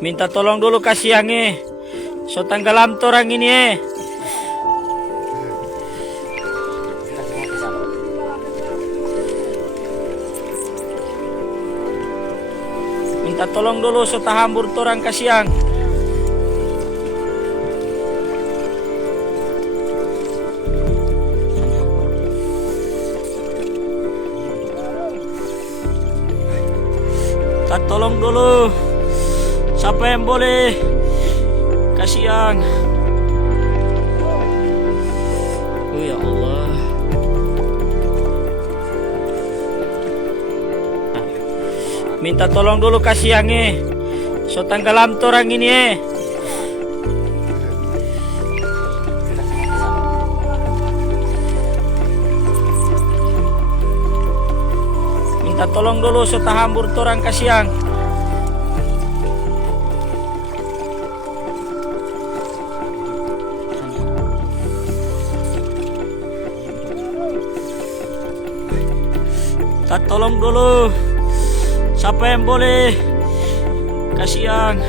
Minta tolong dulu kasihan so tenggelam tuh orang ini Minta tolong dulu so tahambur tuh orang kasihan. Minta tolong dulu. Siapa yang boleh? Kasihan. Oh ya Allah. Minta tolong dulu kasihan so tenggelam tuh orang ini Minta tolong dulu so tahambur tuh orang kasihan. Minta tolong dulu. Siapa yang boleh? Kasihan.